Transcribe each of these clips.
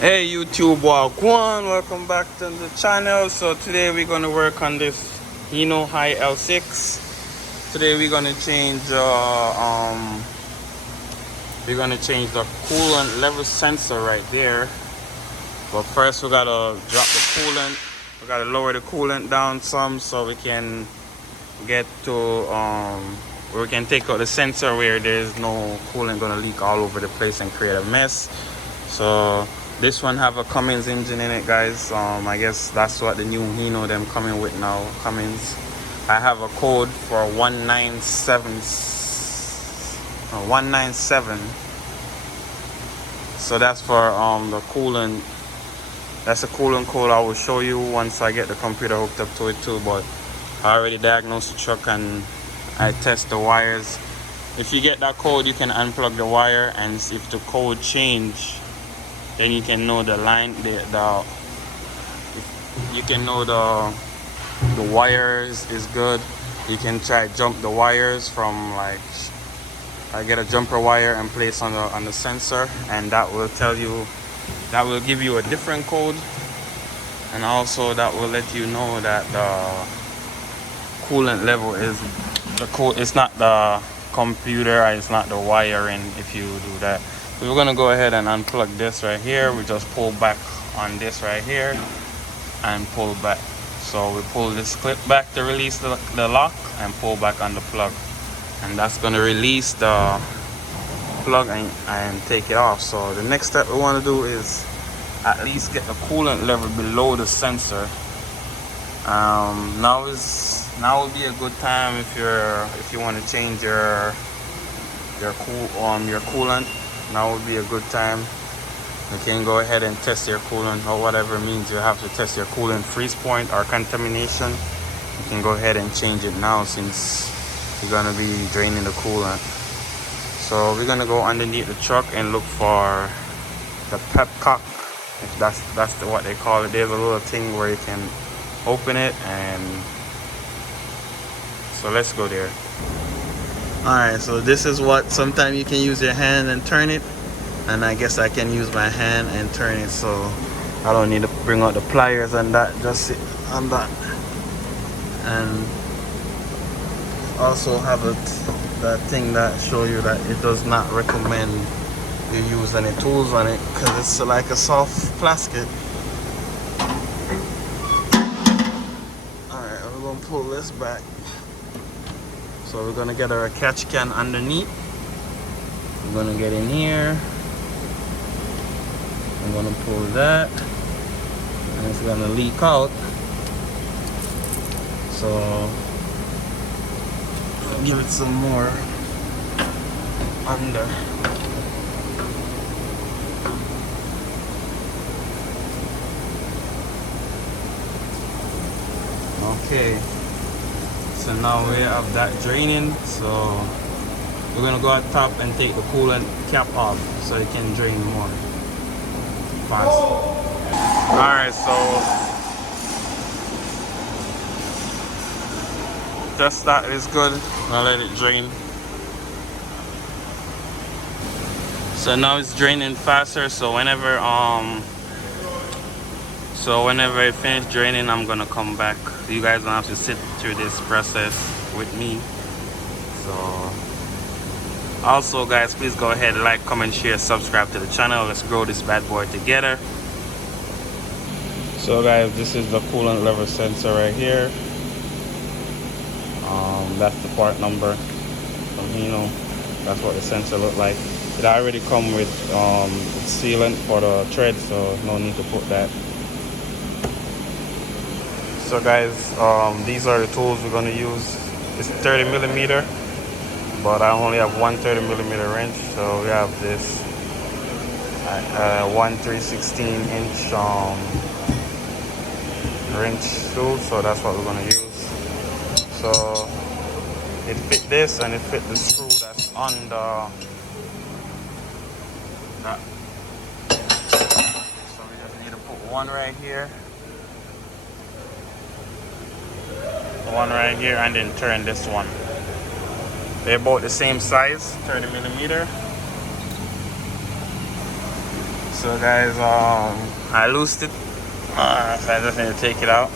Hey YouTube, Wagwan, welcome back to the channel. So today we're gonna work on this Hino High L6. Today we're gonna change the coolant level sensor right there. But first we gotta drop the coolant. We gotta lower the coolant down some so we can get to where we can take out the sensor where there's no coolant gonna leak all over the place and create a mess. So this one have a Cummins engine in it, guys. I guess that's what the new Hino them coming with now, Cummins. I have a code for 197. So that's for the coolant. That's a coolant code. I will show you once I get the computer hooked up to it too. But I already diagnosed the truck and I test the wires. If you get that code, you can unplug the wire, and if the code change, then you can know the line, you can know the wires is good. You can try jump the wires from, like, I get a jumper wire and place on the sensor, and that will tell you, that will give you a different code, and also that will let you know that the coolant level is the code. It's not the computer, it's not the wiring. If you do that, we're gonna go ahead and unplug this right here. We just pull back on this right here and pull back. So we pull this clip back to release the lock and pull back on the plug, and that's gonna release the plug and take it off. So the next step we want to do is at least get the coolant level below the sensor. Now would be a good time if you want to change your coolant. Now would be a good time. You can go ahead and test your coolant, or whatever means you have to test your coolant freeze point or contamination. You can go ahead and change it now, since you're gonna be draining the coolant. So we're gonna go underneath the truck and look for the pepcock. If that's what they call it. There's a little thing where you can open it, and so let's go there. Alright, so this is what, sometimes you can use your hand and turn it, and I guess I can use my hand and turn it, so I don't need to bring out the pliers and that, just sit on that. And also have that thing that show you that it does not recommend you use any tools on it, because it's like a soft plastic. Alright, we're gonna pull this back. So we're gonna get our catch can underneath. We're gonna get in here. I'm gonna pull that, and it's gonna leak out. So I'll give it some more under. Okay. So now we have that draining, so we're gonna go at top and take the coolant cap off so it can drain more fast. Alright, so just that is good. I'll let it drain. So now it's draining faster, so whenever it finishes draining, I'm gonna come back. You guys don't have to sit through this process with me. So also, guys, please go ahead, like, comment, share, subscribe to the channel. Let's grow this bad boy together. So guys, this is the coolant level sensor right here. That's the part number from Hino. That's what the sensor look like. It already come with sealant for the thread, so no need to put that. So guys, these are the tools we're gonna use. It's 30mm, but I only have one 30mm wrench. So we have this 1 3/16" wrench tool. So that's what we're gonna use. So it fit this, and it fit the screw that's on that. So we just need to put one right here. One right here, and then turn this one. They're both the same size, 30mm. So guys, I loosed it. So I just need to take it out.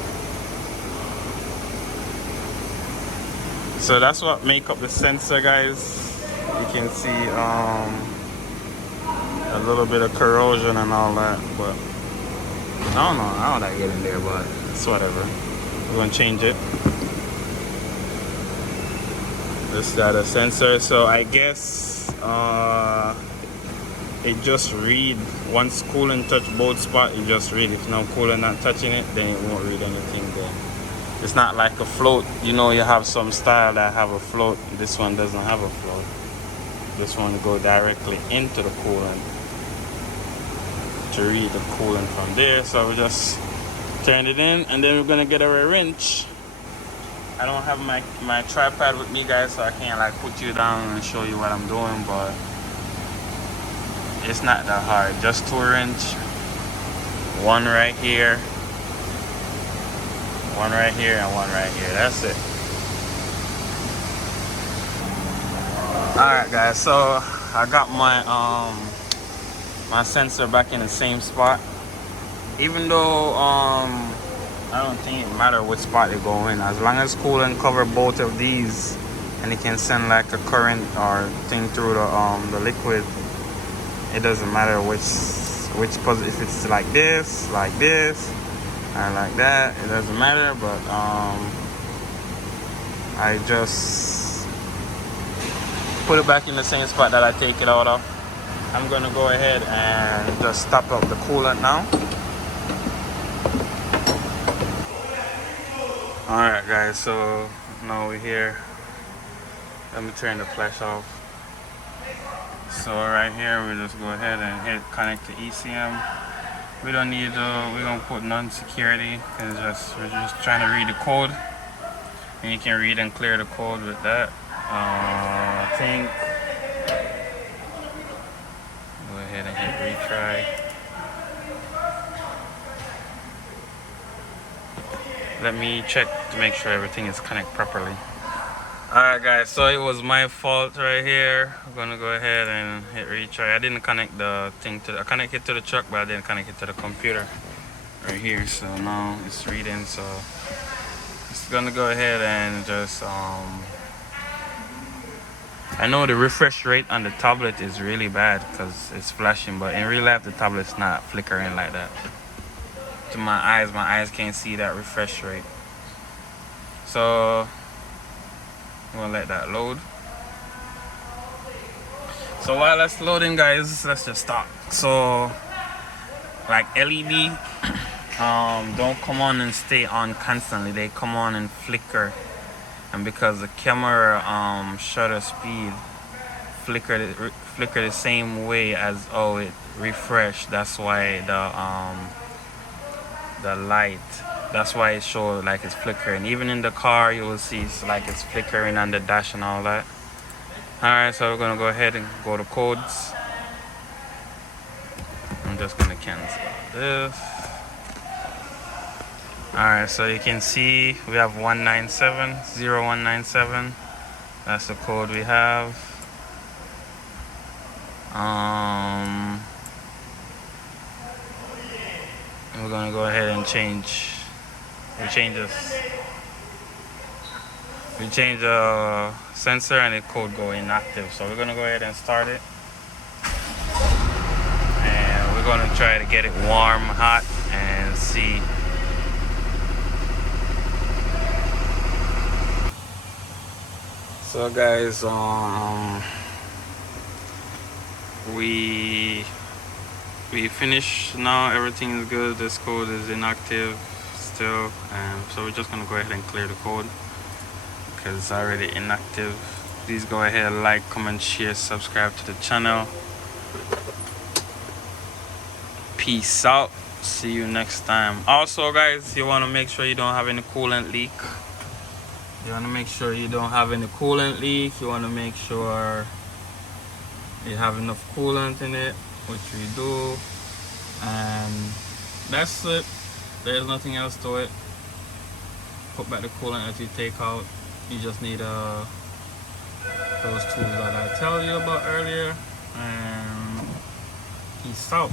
So that's what make up the sensor, guys. You can see a little bit of corrosion and all that, but I don't know how that get in there, but it's whatever. We're gonna change it. This is a sensor, so I guess it just read once coolant touch both spots. It just read. If no coolant not touching it, then it won't read anything there. It's not like a float. You know, you have some style that have a float. This one doesn't have a float. This one go directly into the coolant to read the coolant from there. So we just turn it in, and then we're gonna get a wrench. I don't have my tripod with me, guys, so I can't like put you down and show you what I'm doing, but it's not that hard. Just 2 wrench, one right here, one right here, and one right here. That's it. Alright guys, so I got my my sensor back in the same spot. Even though I don't think it matters which spot they go in, as long as coolant cover both of these and it can send like a current or thing through the liquid, it doesn't matter which position. If it's like this, or like that, it doesn't matter. But I just put it back in the same spot that I take it out of. I'm gonna go ahead and just top up the coolant now. Alright guys, so now we're here. Let me turn the flash off. So right here, we just go ahead and hit connect to ECM. We don't need we don't put non-security, because we're just trying to read the code, and you can read and clear the code with that. I think go ahead and hit retry. Let me check to make sure everything is connected properly. Alright guys, so it was my fault right here. I'm gonna go ahead and hit retry. I didn't connect the thing I connected it to the truck, but I didn't connect it to the computer right here. So now it's reading, so it's gonna go ahead and just I know the refresh rate on the tablet is really bad because it's flashing, but in real life the tablet's not flickering like that. To my eyes can't see that refresh rate. So I'm gonna let that load. So while that's loading, guys, let's just stop. So like LED don't come on and stay on constantly. They come on and flicker, and because the camera shutter speed flicker the same way as how it refresh, that's why the light, that's why it shows like it's flickering. Even in the car you will see it's like it's flickering on the dash and all that. Alright, so we're gonna go ahead and go to codes. I'm just gonna cancel this. Alright, so you can see we have 1970197. That's the code we have. We're gonna go ahead and change the sensor, and the code go inactive. So we're gonna go ahead and start it, and we're gonna try to get it warm, hot, and see. So guys, we finished now. Everything is good. This code is inactive still, and so we're just gonna go ahead and clear the code because it's already inactive. Please go ahead, like, comment, share, subscribe to the channel. Peace out. See you next time. Also guys, you want to make sure you don't have any coolant leak. You want to make sure you don't have any coolant leak. You want to make sure you have enough coolant in it, which we do, and that's it. There's nothing else to it. Put back the coolant as you take out. You just need those tools that I tell you about earlier, and peace out.